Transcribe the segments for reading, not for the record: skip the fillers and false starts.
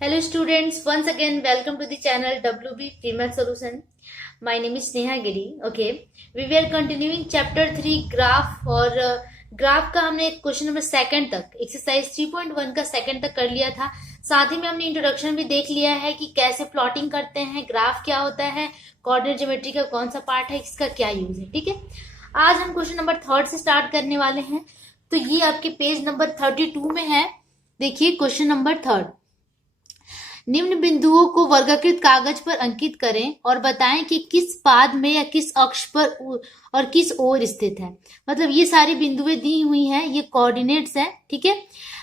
Hello students, once again welcome to the channel WB Pre-Math Solution. My name is Sneha Giri. Okay, we were continuing chapter 3 graph और graph का हमने question number second तक exercise 3.1 का second तक कर लिया था। साथ ही में हमने इंट्रोडक्शन भी देख लिया है कि कैसे प्लॉटिंग करते हैं, ग्राफ क्या होता है, कोऑर्डिनेट ज्योमेट्री का कौन सा पार्ट है, इसका क्या यूज है। ठीक है, आज हम क्वेश्चन नंबर थर्ड से स्टार्ट करने वाले हैं। तो ये आपके पेज नंबर 32 में है। देखिए क्वेश्चन नंबर थर्ड, निम्न बिंदुओं को वर्गाकृत कागज पर अंकित करें और बताएं कि किस पाद में या किस अक्ष पर और किस ओर स्थित है। मतलब ये सारी बिंदुएं दी हुई हैं, ये कोऑर्डिनेट्स है। ठीक है,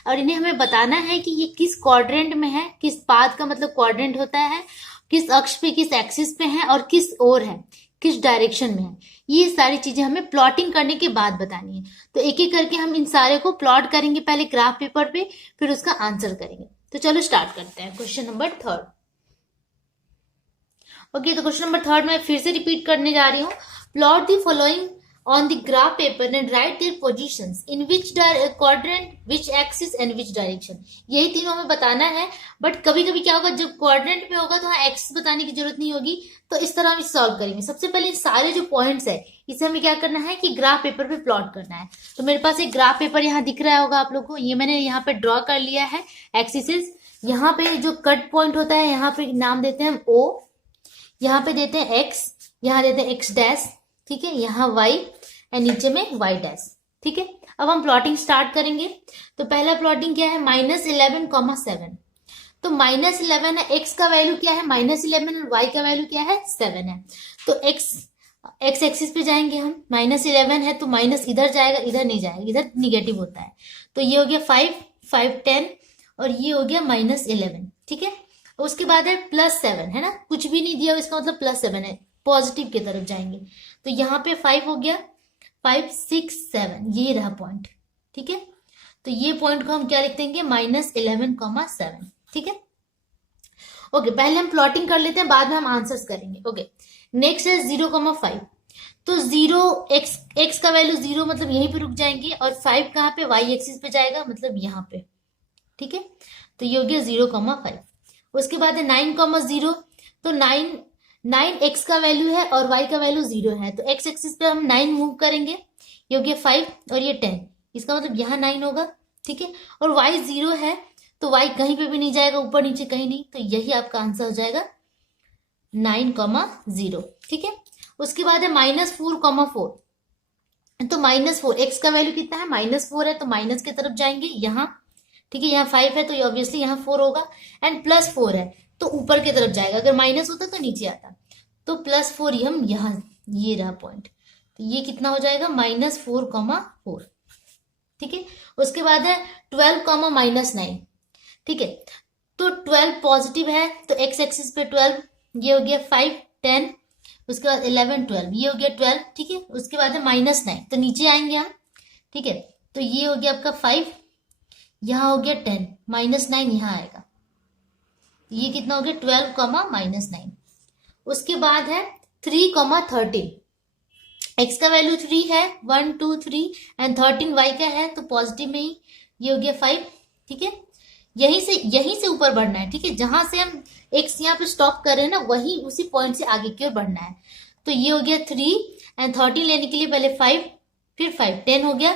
और इन्हें हमें बताना है कि ये किस क्वाड्रेंट में है, किस पाद का मतलब क्वाड्रेंट होता है, किस अक्ष पे, किस एक्सिस पे है और किस ओर है, किस डायरेक्शन में है। ये सारी चीजें हमें प्लॉटिंग करने के बाद बतानी है। तो एक एक करके हम इन सारे को प्लॉट करेंगे, पहले ग्राफ पेपर पे, फिर उसका आंसर करेंगे। तो चलो स्टार्ट करते हैं क्वेश्चन नंबर थर्ड। ओके, तो क्वेश्चन नंबर थर्ड मैं फिर से रिपीट करने जा रही हूँ। Plot the following on the graph paper and write their positions in which quadrant, which axis and which direction. यही तीनों हमें बताना है। बट कभी कभी क्या होगा, जब क्वाड्रेंट पे होगा तो हाँ एक्सिस बताने की जरूरत नहीं होगी। तो इस तरह हम इसे सॉल्व करेंगे। सबसे पहले सारे जो पॉइंट्स है इसे हमें क्या करना है कि ग्राफ पेपर पे प्लॉट करना है। तो मेरे पास एक ग्राफ पेपर यहाँ दिख रहा होगा आप लोग को। ये मैंने यहाँ पे ड्रॉ कर लिया है एक्सिस। यहाँ पे जो कट पॉइंट होता है यहाँ पे नाम देते हैं हम O, यहाँ पे देते हैं X, यहाँ देते हैं X डैश। ठीक है, यहाँ Y और नीचे में Y डैश। ठीक है, अब हम प्लॉटिंग स्टार्ट करेंगे। तो पहला प्लॉटिंग क्या है, -11,7। तो -11 है, X का वैल्यू क्या है -11 और Y का वैल्यू क्या है 7 है। तो X एक्सिस पे जाएंगे हम। -11 है तो माइनस इधर जाएगा, इधर नहीं जाएगा, इधर निगेटिव होता है। तो ये हो गया 5, 10 और ये हो गया -11। ठीक है, उसके बाद है +7 है ना, कुछ भी नहीं दिया इसका मतलब +7 है, पॉजिटिव की तरफ जाएंगे। तो यहाँ पे 5 हो गया, 5, 6, 7, ये रहा पॉइंट। ठीक है, तो ये पॉइंट को हम क्या लिख देंगे -11,7। ठीक है, ओके, पहले हम प्लॉटिंग कर लेते हैं, बाद में हम आंसर्स करेंगे। ओके, नेक्स्ट है 0,5। तो 0 x का वैल्यू 0 मतलब यहीं पे रुक जाएंगे और 5 कहाँ पे, y एक्सिस पे जाएगा मतलब यहाँ पे। ठीक है, तो ये हो गया 0,5। उसके बाद है 9,0। तो 9 x का वैल्यू है और y का वैल्यू 0 है। तो x एक्सिस पे हम 9 मूव करेंगे, ये हो गया 5 और ये 10, इसका मतलब यहाँ 9 होगा। ठीक है, और y 0 है तो y कहीं पे भी नहीं जाएगा, ऊपर नीचे कहीं नहीं। तो यही आपका आंसर हो जाएगा 9,0। ठीक है, उसके बाद है -4,4। तो -4 x का वैल्यू कितना है, -4 है तो माइनस की तरफ जाएंगे यहाँ। ठीक है, यहाँ 5 है तो ऑब्वियसली यहाँ 4 होगा। एंड +4 है तो ऊपर की तरफ जाएगा, अगर माइनस होता तो नीचे आता। तो +4 हम यहाँ, ये रहा पॉइंट। तो ये कितना हो जाएगा -4,4। ठीक है, उसके बाद है 12,-9। ठीक है, तो 12 पॉजिटिव है तो x एक्सिस पे 12, ये हो गया 5, 10, उसके बाद 11, 12, ये हो गया 12। ठीक है, उसके बाद है -9 तो नीचे आएंगे हम। ठीक है, तो ये हो गया आपका 5, यहाँ हो गया 10, -9 यहाँ आएगा, ये कितना हो गया 12, -9। उसके बाद है 3,13। x का वैल्यू 3 है, 1, 2, 3 एंड 13 y का है तो पॉजिटिव में ही, ये हो गया 5। ठीक है, यहीं से ऊपर बढ़ना है। ठीक है, जहां से हम x यहाँ पे स्टॉप कर रहे हैं ना, वही उसी पॉइंट से आगे की ओर बढ़ना है। तो ये हो गया 3 एंड 13 लेने के लिए पहले 5, फिर 5, 10 हो गया,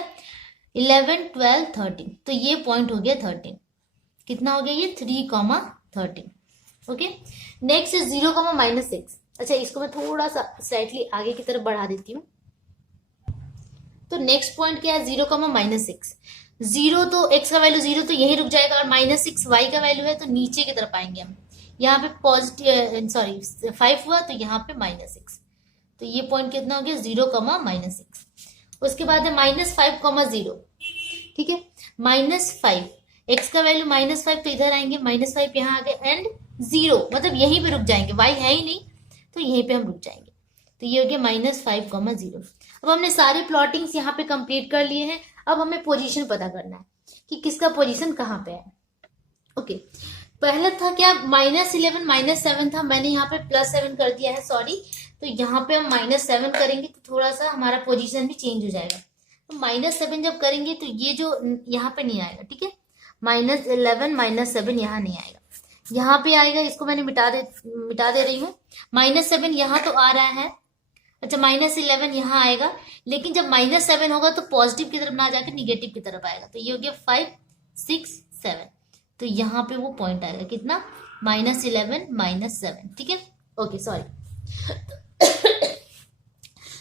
11, 12, 13। तो ये पॉइंट हो गया 13। कितना हो गया ये 3,13। ओके, नेक्स्ट है 0,-6। अच्छा, इसको मैं थोड़ा सा स्लाइटली आगे की तरफ बढ़ा देती हूँ। तो नेक्स्ट पॉइंट क्या है 0,-6। 0 तो x का वैल्यू 0 तो यही रुक जाएगा और -6 y का वैल्यू है तो नीचे की तरफ आएंगे हम। यहाँ पे पॉजिटिव, सॉरी 5 हुआ तो यहाँ पे -6। तो ये पॉइंट कितना हो गया 0,-6। उसके बाद है -5,0। ठीक है, -5, x का वैल्यू -5 तो इधर आएंगे, -5 यहाँ आ गए एंड 0 मतलब यहीं पे रुक जाएंगे, y है ही नहीं तो यहीं पे हम रुक जाएंगे। तो ये हो गया -5,0। अब हमने सारे प्लॉटिंग्स यहाँ पे कंप्लीट कर लिए हैं। अब हमें पोजीशन पता करना है कि किसका पोजीशन कहाँ पे है। ओके, पहला था क्या -11, -7 था, मैंने यहाँ पे +7 कर दिया है, सॉरी। तो यहाँ पे हम -7 करेंगे तो थोड़ा सा हमारा पोजीशन भी चेंज हो जाएगा। तो -7 जब करेंगे तो ये जो यहाँ पे नहीं आएगा। ठीक है, -11, -7 यहाँ नहीं आएगा। यहाँ पे आएगा, इसको मैंने मिटा दे रही हूँ। -7 यहाँ तो आ रहा है, अच्छा -11 यहाँ आएगा, लेकिन जब -7 होगा तो पॉजिटिव की तरफ ना जाकर निगेटिव की तरफ आएगा, तो ये हो गया 5 6 7, तो यहाँ पे वो पॉइंट आएगा कितना, -11 -7, ठीक है। Okay sorry.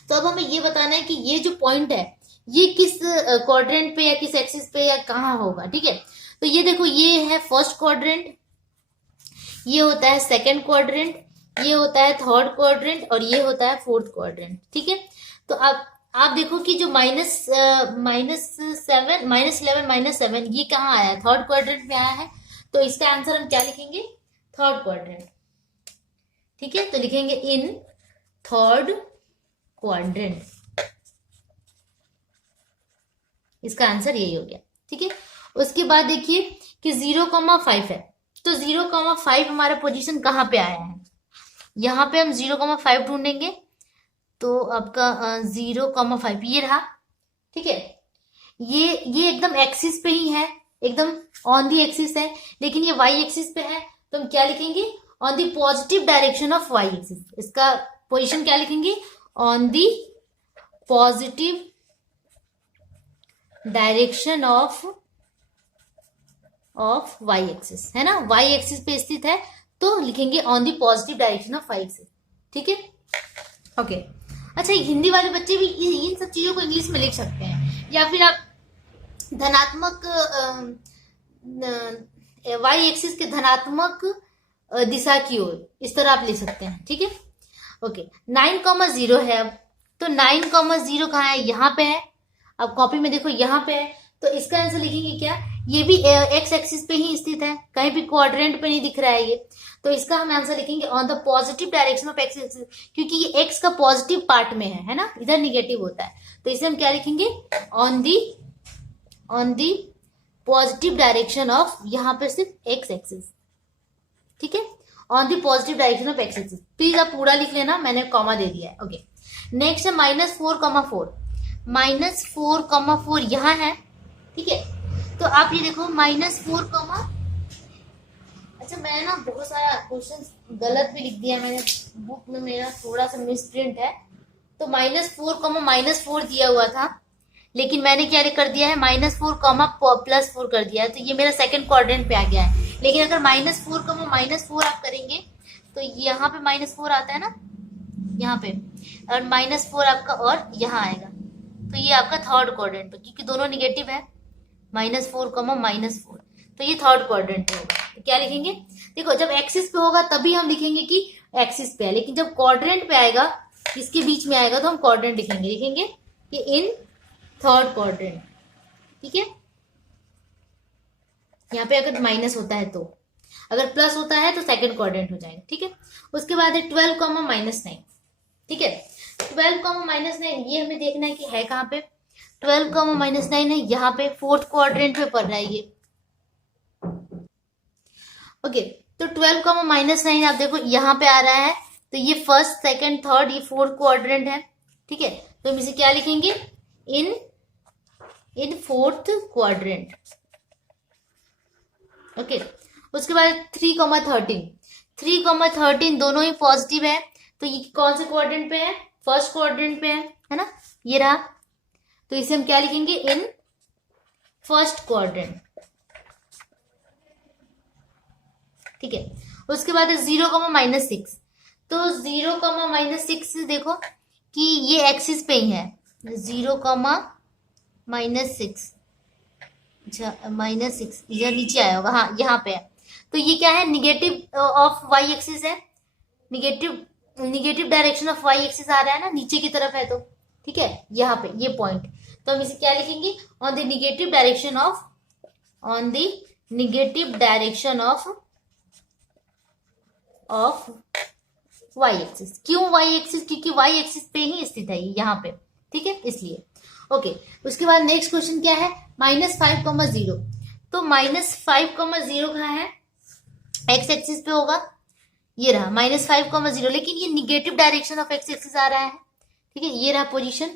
तो अब हमें ये बताना है कि ये जो पॉइंट है ये किस क्वाड्रेंट पे या किस एक्सिस पे या कहाँ होगा, ठीक है। तो ये देखो, ये है फर्स्ट क्वाड्रेंट, ये होता है सेकंड क्वाड्रेंट, ये होता है थर्ड क्वाड्रेंट, और ये होता है फोर्थ क्वाड्रेंट, ठीक है। तो अब आप देखो कि जो -7 -11 -7 ये कहाँ आया है, थर्ड क्वाड्रेंट में आया है, तो इसका आंसर हम क्या लिखेंगे, थर्ड क्वाड्रेंट, ठीक है। तो लिखेंगे इन थर्ड क्वाड्रेंट, इसका आंसर यही हो गया, ठीक है। उसके बाद देखिए कि 0,5 है, तो 0,5 हमारा पोजीशन कहाँ पे आया है, यहाँ पे हम 0,5 ढूंढेंगे, तो आपका 0,5 ये रहा, ठीक है। ये एकदम एक्सिस पे ही है, एकदम ऑन दी एक्सिस है, लेकिन ये वाई एक्सिस पे है, तो हम क्या लिखेंगे, on the positive direction of Y axis, इसका पोजीशन क्या लिखेंगे, on the positive direction of Y axis, है ना, वाई एक्सिस पे स्थित है, तो लिखेंगे on the positive direction of Y axis, ठीक है। ओके, अच्छा हिंदी वाले बच्चे भी इन सब चीजों को इंग्लिश में लिख सकते हैं, या फिर आप धनात्मक वाई एक्सिस के धनात्मक दिशा की ओर, इस तरह आप लिख सकते हैं, ठीक है। ओके, 9,0 है अब, तो 9,0 कहाँ है, यहाँ पे है, अब कॉपी में देखो यहाँ पे है, तो इसका आंसर लिखेंगे क्या, ये भी एक्स एक्सिस पे ही स्थित है, कहीं भी क्वाड्रेंट पे नहीं दिख रहा है ये, तो इसका हम आंसर लिखेंगे on the positive direction of X axis, क्योंकि ये एक्स का पॉजिटिव पार्ट में है ना, इधर निगेटिव होता है, तो इसे हम क्या लिखेंगे, on the positive direction of, यहाँ पे सिर्फ एक्स एक्सिस, ठीक है, on the positive direction of X axis, please आप पूरा लिख लेना, मैंने कॉमा दे दिया है। ओके, नेक्स्ट है -4,4, -4,4 यहाँ है, ठीक है। तो आप ये देखो -4, अच्छा मैं ना बहुत सारा क्वेश्चन गलत भी लिख दिया मैंने, बुक में मेरा थोड़ा सा मिस प्रिंट है, तो -4, -4 दिया हुआ था, लेकिन मैंने क्या कर दिया है, -4, +4 कर दिया है, तो ये मेरा सेकंड क्वाड्रेंट पे आ गया है, लेकिन अगर -4, -4 आप करेंगे तो यहाँ पे -4 आता है ना, यहाँ पे, और -4 आपका और यहाँ आएगा, तो ये आपका थर्ड क्वाड्रेंट पे, क्योंकि दोनों निगेटिव है, -4, -4, तो ये थर्ड क्वाड्रेंट पे होगा, तो क्या लिखेंगे, देखो जब एक्सिस पे होगा तभी हम लिखेंगे कि एक्सिस पे है, लेकिन जब क्वाड्रेंट पे आएगा, इसके बीच में आएगा, तो हम क्वाड्रेंट लिखेंगे कि इन थर्ड क्वाड्रेंट, ठीक है। यहाँ पे अगर माइनस होता है तो, अगर प्लस होता है तो सेकंड क्वाड्रेंट हो जाएगा, ठीक है। उसके बाद है 12,-9, ठीक है, 12,-9 ये हमें देखना है कि है कहाँ पे, 12,-9 है यहाँ पे, फोर्थ क्वाड्रेंट पे पड़ रहा है ये। ओके, तो 12,-9 आप देखो यहाँ पे आ रहा है, तो ये फर्स्ट सेकंड थर्ड ये फोर्थ क्वाड्रेंट है, ठीक है, तो हम इसे क्या लिखेंगे, इन फोर्थ क्वाड्रेंट। ओके, उसके बाद 3,13 दोनों ही पॉजिटिव है, तो ये कौन से क्वाड्रेंट पे है, फर्स्ट क्वाड्रेंट पे है ना, ये रहा, तो इसे हम क्या लिखेंगे, इन फर्स्ट क्वाड्रेंट, ठीक है। उसके बाद 0,-6, तो 0,-6 देखो कि ये एक्सिस पे ही है, 0,-6, अच्छा -6 इधर नीचे आया होगा, हाँ यहाँ पे है, तो ये क्या है, निगेटिव ऑफ वाई एक्सिस है, negative direction of Y axis आ रहा है ना, नीचे की तरफ है, तो ठीक है, यहाँ पे ये पॉइंट, तो हम इसे क्या लिखेंगे, on the negative direction of Y axis, क्यों वाई एक्सिस, क्योंकि वाई एक्सिस पे ही स्थित है यहाँ पे, ठीक है, इसलिए। ओके, उसके बाद नेक्स्ट क्वेश्चन क्या है, -5,0, तो -5,0 कहाँ है, एक्स एक्सिस पे होगा, ये रहा -5,0, लेकिन ये negative direction of X axis आ रहा है, ठीक है, ये रहा पोजीशन,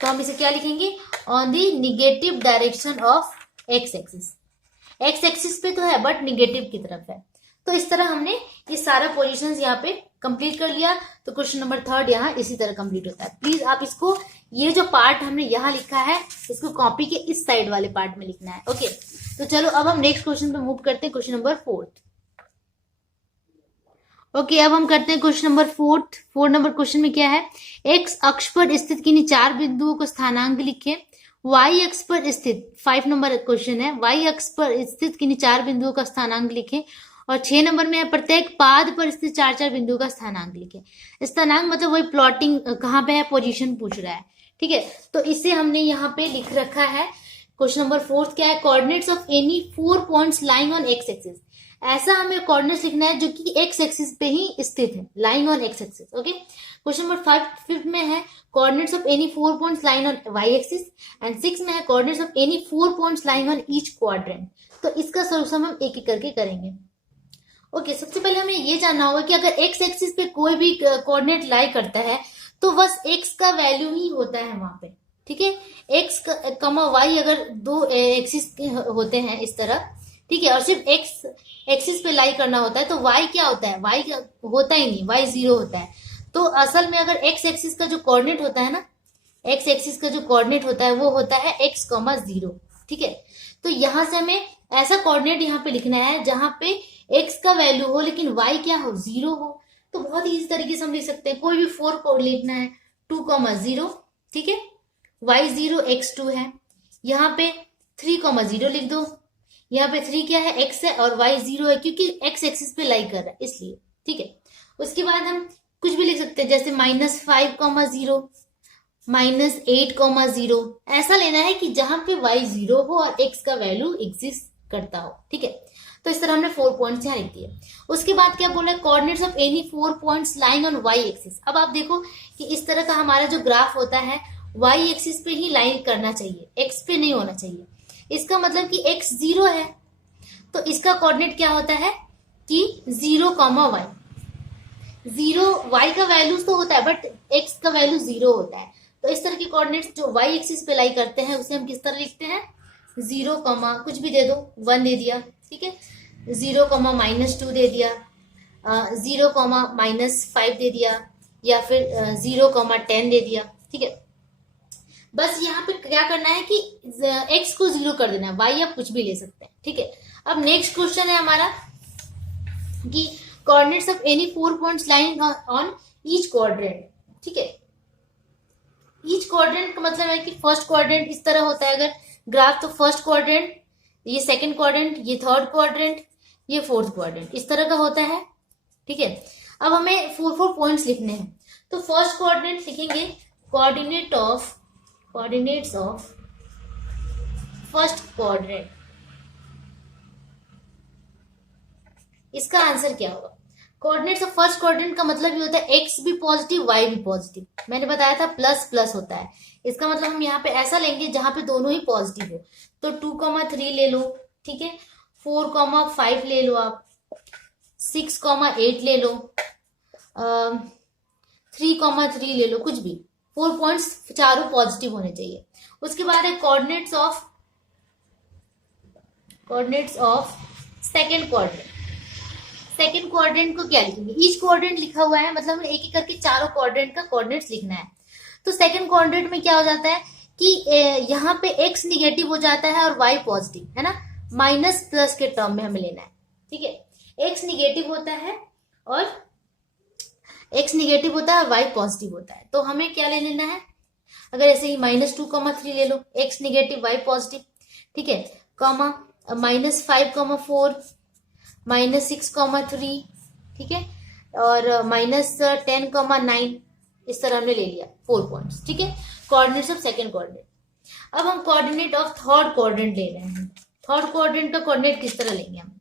तो हम इसे क्या लिखेंगे, on the negative direction of X axis, x axis पे तो है बट निगेटिव की तरफ है, तो इस तरह हमने ये सारा पोजीशंस यहाँ पे कंप्लीट कर लिया। तो क्वेश्चन नंबर 3 यहाँ इसी तरह कंप्लीट होता है। प्लीज आप इसको, ये जो पार्ट हमने यहाँ लिखा है इसको कॉपी के इस साइड वाले पार्ट में लिखना है। ओके, तो चलो अब हम नेक्स्ट क्वेश्चन पे मूव करते हैं, क्वेश्चन नंबर 4। ओके, अब हम करते हैं क्वेश्चन नंबर 4 नंबर क्वेश्चन में क्या है, एक्स अक्ष पर स्थित किन्हीं 4 बिंदुओं को स्थानांक लिखें। वाई अक्ष पर स्थित 5 नंबर क्वेश्चन है, वाई अक्ष पर स्थित किन्हीं 4 बिंदुओं का स्थानांक लिखें। और 6 नंबर में है प्रत्येक पाद पर स्थित 4-4 बिंदुओं का स्थानांक लिखें। स्थानांक मतलब वही प्लॉटिंग कहाँ पे है, पोजीशन पूछ रहा है। ठीक है, तो इसे हमने यहाँ पे लिख रखा है। क्वेश्चन नंबर 4 क्या है, coordinates of any 4 points lying on x axis. ऐसा हमें कोऑर्डिनेट्स लिखना है जो कि एक्स एक्सिस पे ही स्थित है, lying on x axis. Okay, question number 5 में है coordinates of any 4 points lying on y axis. And 6 में है coordinates of any 4 points lying on each quadrant. तो इसका सोल्यूशन हम एक एक करके करेंगे। ओके, सबसे पहले हमें ये जानना होगा कि अगर एक्स एक्सिस पे कोई भी कोऑर्डिनेट लाई करता है तो बस एक्स का वैल्यू ही होता है वहां पे। ठीक है, एक्स कमा वाई अगर दो एक्सिस होते हैं इस तरह, ठीक है, और सिर्फ एक्स एक्सिस पे लाई करना होता है तो वाई क्या होता है, वाई होता ही नहीं, वाई 0 होता है। तो असल में अगर एक्स एक्सिस का जो कोऑर्डिनेट होता है ना, एक्स एक्सिस का जो कोऑर्डिनेट होता है वो होता है एक्स कॉमा 0। ठीक है, तो यहां से हमें ऐसा कोऑर्डिनेट यहाँ पे लिखना है जहां पे एक्स का वैल्यू हो लेकिन वाई क्या हो, 0 हो। तो बहुत ही इजी तरीके से हम लिख सकते हैं, कोई भी 4 को लिखना है 2,0। ठीक है, वाई 0 एक्स 2 है, यहाँ पे 3,0 लिख दो। यहाँ पे 3 क्या है, एक्स है, और वाई 0 है क्योंकि एक्स एक्सिस पे लाई कर रहा है इसलिए। ठीक है, उसके बाद हम कुछ भी लिख सकते हैं जैसे -5,0 -8,0। ऐसा लेना है कि जहां पे y 0 हो और x का वैल्यू एग्जिस्ट करता हो। ठीक है, तो इस तरह हमने 4 पॉइंट्स यहाँ लिख दिए। उसके बाद क्या बोला, coordinates of any 4 points lying on y axis. अब आप देखो कि इस तरह का हमारा जो ग्राफ होता है y एक्सिस पे ही लाइन करना चाहिए, x पे नहीं होना चाहिए। इसका मतलब कि x 0 है तो इसका कोऑर्डिनेट क्या होता है कि 0,y। 0 y का वैल्यू तो होता है बट x का वैल्यू 0 होता है। तो इस तरह के कोऑर्डिनेट्स जो y एक्सिस पे लाई करते हैं उसे हम किस तरह लिखते हैं, 0, कुछ भी दे दो, 1 दे दिया। ठीक है, 0, -2 दे दिया, 0, -5 दे दिया, या फिर 0, 10 दे दिया। ठीक है, बस यहाँ पे क्या करना है कि x को 0 कर देना है, y आप कुछ भी ले सकते हैं। ठीक है, अब नेक्स्ट क्वेश्चन है हमारा कि coordinates of any 4 points lying on each quadrant. ठीक है, ईच क्वाड्रेंट का मतलब है कि फर्स्ट क्वाड्रेंट इस तरह होता है अगर ग्राफ, तो फर्स्ट क्वाड्रेंट, ये सेकंड क्वाड्रेंट, ये थर्ड क्वाड्रेंट, ये फोर्थ क्वाड्रेंट, इस तरह का होता है। ठीक है, अब हमें 4 पॉइंट्स लिखने हैं। तो फर्स्ट क्वाड्रेंट लिखेंगे कोऑर्डिनेट्स ऑफ फर्स्ट क्वाड्रेंट। इसका आंसर क्या होगा, कोऑर्डिनेट्स ऑफ फर्स्ट क्वाड्रेंट का मतलब ये होता है एक्स भी पॉजिटिव वाई भी पॉजिटिव। मैंने बताया था प्लस प्लस होता है, इसका मतलब हम यहाँ पे ऐसा लेंगे जहां पे दोनों ही पॉजिटिव हो। तो 2,3 ले लो, ठीक है, 4,5 ले लो आप, 6,8 ले लो, 3,3 ले लो, कुछ भी। 4 पॉइंट्स चारों पॉजिटिव होने चाहिए। उसके बाद है coordinates of second quadrant. Second quadrant को क्या लिखेंगे, ईच क्वाड्रेंट लिखा हुआ है, मतलब हमें एक एक करके चारों क्वाड्रेंट का कोऑर्डिनेट्स लिखना है। तो सेकेंड क्वाड्रेंट में क्या हो जाता है कि यहाँ पे x निगेटिव हो जाता है और y पॉजिटिव है ना, माइनस प्लस के टर्म में हमें लेना है। ठीक है, x निगेटिव होता है और y पॉजिटिव होता है। तो हमें क्या ले लेना है, अगर ऐसे ही -2,3 ले लो, x निगेटिव y पॉजिटिव। ठीक है, कॉमा -5,4 -6,3, ठीक है, और -10,9, इस तरह हमने ले लिया 4 पॉइंट्स। ठीक है, कोऑर्डिनेट्स ऑफ सेकंड क्वाड्रेंट। अब हम कोऑर्डिनेट ऑफ थर्ड क्वाड्रेंट ले रहे हैं। थर्ड क्वाड्रेंट का कोऑर्डिनेट किस तरह लेंगे हम,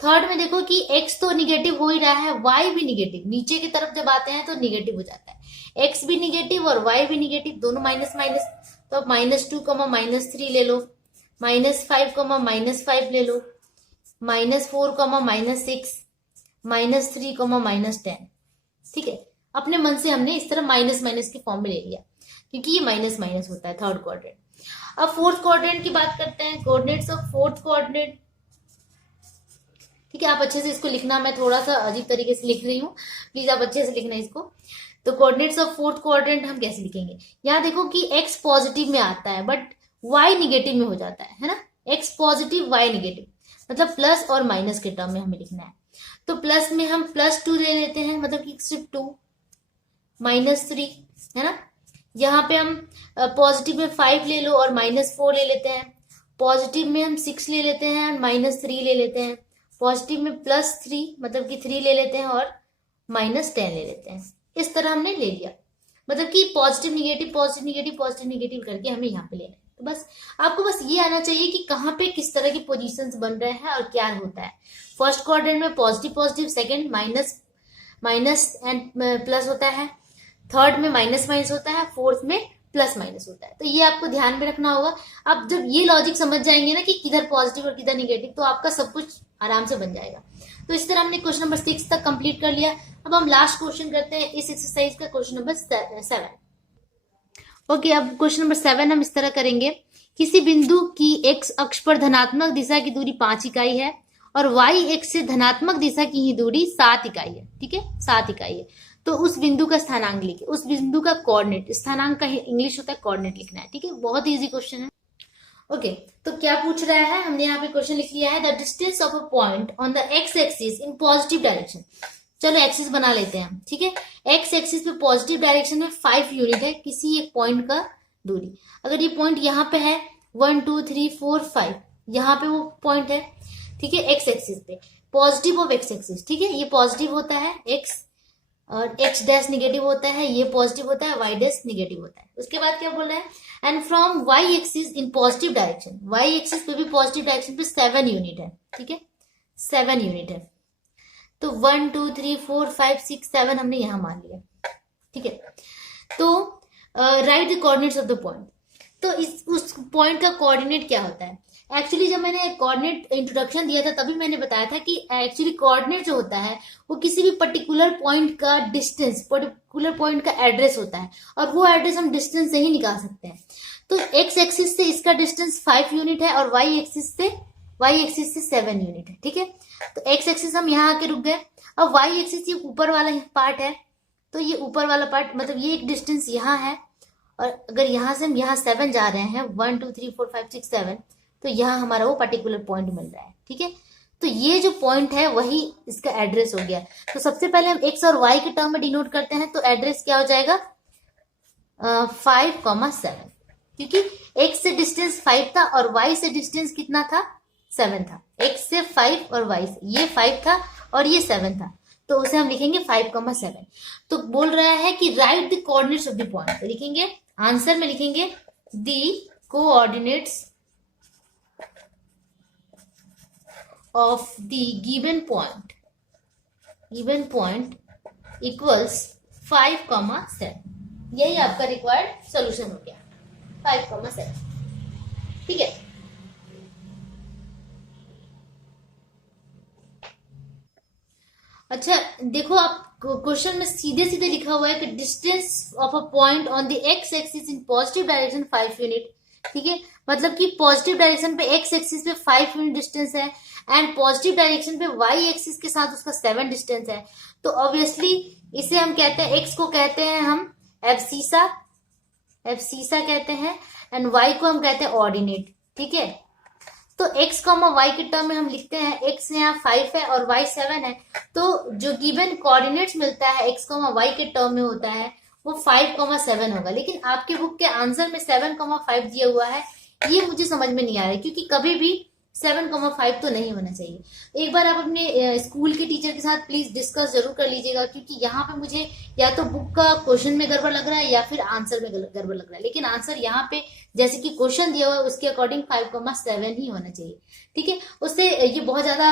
थर्ड में देखो कि x तो निगेटिव हो ही रहा है, y भी निगेटिव, नीचे की तरफ जब आते हैं तो निगेटिव हो जाता है, x भी निगेटिव और y भी निगेटिव, दोनों माइनस माइनस। तो अब -2, -3 ले लो, -5, -5 ले लो, -4, -6, -3, -10। ठीक है, अपने मन से हमने इस तरह माइनस माइनस के फॉर्म में ले लिया क्योंकि ये माइनस माइनस होता है थर्ड क्वाड्रेंट। अब फोर्थ क्वाड्रेंट की बात करते हैं, कोऑर्डिनेट्स ऑफ फोर्थ क्वाड्रेंट। ठीक है, आप अच्छे से इसको लिखना, मैं थोड़ा सा अजीब तरीके से लिख रही हूँ, प्लीज आप अच्छे से लिखना इसको। तो कोऑर्डिनेट्स ऑफ फोर्थ क्वाड्रेंट हम कैसे लिखेंगे, यहाँ देखो कि एक्स पॉजिटिव में आता है बट वाई निगेटिव में हो जाता है ना, एक्स पॉजिटिव वाई निगेटिव, मतलब प्लस और माइनस के टर्म में हमें लिखना है। तो प्लस में हम +2 ले लेते हैं, मतलब कि सिर्फ 2, -3 है ना। यहाँ पे हम पॉजिटिव में 5 ले लो और -4 ले लेते हैं, पॉजिटिव में हम 6 ले लेते हैं और -3 ले लेते हैं, पॉजिटिव में +3 मतलब कि 3 ले लेते हैं और -10 ले लेते हैं। इस तरह हमने ले लिया, मतलब कि positive negative positive negative positive negative करके हमें यहाँ पे लेना है। तो बस आपको बस ये आना चाहिए कि कहाँ पे किस तरह की पोजीशंस बन रहे हैं और क्या होता है। फर्स्ट क्वाड्रेंट में positive positive, second minus minus and plus होता है, थर्ड में माइनस माइनस होता है, फोर्थ में प्लस माइनस होता है। तो ये आपको ध्यान में रखना होगा। आप जब ये लॉजिक समझ जाएंगे ना कि किधर पॉजिटिव और किधर निगेटिव, तो आपका सब कुछ आराम से बन जाएगा। तो इस तरह हमने क्वेश्चन नंबर 6 तक कंप्लीट कर लिया। अब हम लास्ट क्वेश्चन करते हैं इस एक्सरसाइज का, क्वेश्चन नंबर 7। ओके, अब क्वेश्चन नंबर 7 हम इस तरह करेंगे, किसी बिंदु की एक्स अक्ष पर धनात्मक दिशा की दूरी 5 इकाई है और वाई एक्स से धनात्मक दिशा की ही दूरी 7 इकाई है। ठीक है, 7 इकाई है। तो उस बिंदु का स्थानांक लिखिए, उस बिंदु का कोऑर्डिनेट, स्थानांक का इंग्लिश होता है कोऑर्डिनेट लिखना है। ठीक है, बहुत इजी क्वेश्चन है। ओके, तो क्या पूछ रहा है, हमने यहाँ पे क्वेश्चन लिख लिया है, the distance of a point on the x axis in positive direction. चलो एक्सिस बना लेते हैं। ठीक है, एक्स एक्सिस पे पॉजिटिव डायरेक्शन में 5 यूनिट है किसी एक पॉइंट का दूरी। अगर ये पॉइंट यहाँ पे है 1 2 3 4 5, यहाँ पे वो पॉइंट है। ठीक है, एक्स एक्सिस पे पॉजिटिव ऑफ एक्स एक्सिस। ठीक है, ये पॉजिटिव होता है एक्स और एक्स डैश निगेटिव होता है, ये पॉजिटिव होता है, वाई डैश निगेटिव होता है। उसके बाद क्या बोल रहा है, and from y axis in positive direction, y axis पे भी पॉजिटिव डायरेक्शन पे 7 यूनिट है। ठीक है, 7 यूनिट है। तो 1 2 3 4 5 6 7 हमने यहां मान लिया। ठीक है, तो right the coordinates of the point. तो इस उस पॉइंट का कोऑर्डिनेट क्या होता है, एक्चुअली जब मैंने कोऑर्डिनेट इंट्रोडक्शन दिया था तभी मैंने बताया था कि एक्चुअली कोऑर्डिनेट जो होता है वो किसी भी पर्टिकुलर पॉइंट का डिस्टेंस, पर्टिकुलर पॉइंट का एड्रेस होता है और वो एड्रेस हम डिस्टेंस से ही निकाल सकते हैं। तो एक्स एक्सिस से इसका डिस्टेंस 5 यूनिट है और वाई एक्सिस से 7 यूनिट है। ठीक है, तो एक्स एक्सिस हम यहाँ आके रुक गए। अब वाई एक्सिस ये ऊपर वाला पार्ट है, तो ये ऊपर वाला पार्ट मतलब ये एक डिस्टेंस यहाँ है और अगर यहाँ से हम यहाँ 7 जा रहे हैं, 1 2 3 4 5 6 7, तो यहाँ हमारा वो पर्टिकुलर पॉइंट मिल रहा है। ठीक है, तो ये जो पॉइंट है वही इसका एड्रेस हो गया। तो सबसे पहले हम एक्स और वाई के टर्म में डिनोट करते हैं, तो एड्रेस क्या हो जाएगा 5,7, क्योंकि एक्स से डिस्टेंस 5 था और वाई से डिस्टेंस कितना था 7 था। एक्स से 5 और वाई से ये 5 था और ये 7 था, तो उसे हम लिखेंगे 5,7। तो बोल रहा है कि right the coordinates of the point, तो लिखेंगे आंसर में लिखेंगे the coordinates of the given point equals 5,7। यही आपका रिक्वायर्ड सॉल्यूशन हो गया 5,7। ठीक है, अच्छा देखो आप क्वेश्चन में सीधे सीधे लिखा हुआ है कि distance of a point on the x axis in positive direction 5 unit. ठीक है, मतलब कि पॉजिटिव डायरेक्शन पे एक्स एक्सिस पे 5 यूनिट डिस्टेंस है एंड पॉजिटिव डायरेक्शन पे वाई एक्सिस के साथ उसका 7 डिस्टेंस है। तो ऑब्वियसली इसे हम कहते हैं, एक्स को कहते हैं हम एब्सीसा कहते हैं एंड वाई को हम कहते हैं ऑर्डिनेट। ठीक है, तो x कॉमा वाई के टर्म में हम लिखते हैं, x यहाँ 5 है और y 7 है, तो जो गिवन कोऑर्डिनेट्स मिलता है x कॉमा वाई के टर्म में होता है वो 5,7 होगा। लेकिन आपके बुक के आंसर में 7,5 दिया हुआ है, ये मुझे समझ में नहीं आ रहा है, क्योंकि कभी भी 7,5 तो नहीं होना चाहिए। एक बार आप अपने स्कूल के टीचर के साथ प्लीज डिस्कस जरूर कर लीजिएगा, क्योंकि यहाँ पे मुझे या तो बुक का क्वेश्चन में गड़बड़ लग रहा है या फिर आंसर में गड़बड़ लग रहा है। लेकिन आंसर यहाँ पे जैसे कि क्वेश्चन दिया हुआ है उसके अकॉर्डिंग 5,7 ही होना चाहिए। ठीक है, उससे ये बहुत ज्यादा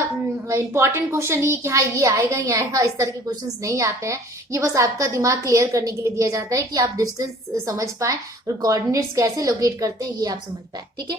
इंपॉर्टेंट क्वेश्चन नहीं है कि हाँ ये आएगा ही आएगा, इस तरह के क्वेश्चन नहीं आते हैं। ये बस आपका दिमाग क्लियर करने के लिए दिया जाता है कि आप डिस्टेंस समझ पाए और कोऑर्डिनेट्स कैसे लोकेट करते हैं ये आप समझ पाए। ठीक है,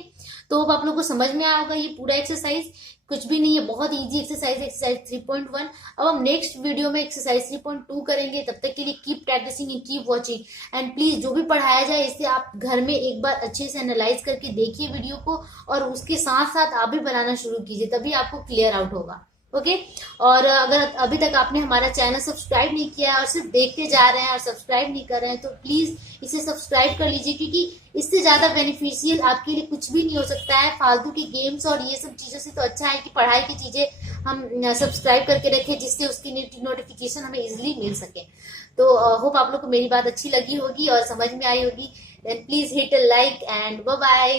तो अब आप लोग को समझ में आया होगा ये पूरा एक्सरसाइज, कुछ भी नहीं है, बहुत इजी एक्सरसाइज 3.1। अब हम नेक्स्ट वीडियो में एक्सरसाइज 3.2 करेंगे। तब तक के लिए keep practising and keep watching and please जो भी पढ़ाया जाए इसे आप घर में एक बार अच्छे से एनालाइज करके देखिए वीडियो को, और उसके साथ साथ आप भी बनाना शुरू कीजिए, तभी आपको क्लियर आउट होगा। ओके। और अगर अभी तक आपने हमारा चैनल सब्सक्राइब नहीं किया है और सिर्फ देखते जा रहे हैं और सब्सक्राइब नहीं कर रहे हैं, तो प्लीज इसे सब्सक्राइब कर लीजिए, क्योंकि इससे ज्यादा बेनिफिशियल आपके लिए कुछ भी नहीं हो सकता है। फालतू की गेम्स और ये सब चीजों से तो अच्छा है कि पढ़ाई की चीजें हम सब्सक्राइब करके रखें, जिससे उसकी नोटिफिकेशन हमें इजिली मिल सके। तो होप आप लोग को मेरी बात अच्छी लगी होगी और समझ में आई होगी। Then please hit a like and bye bye.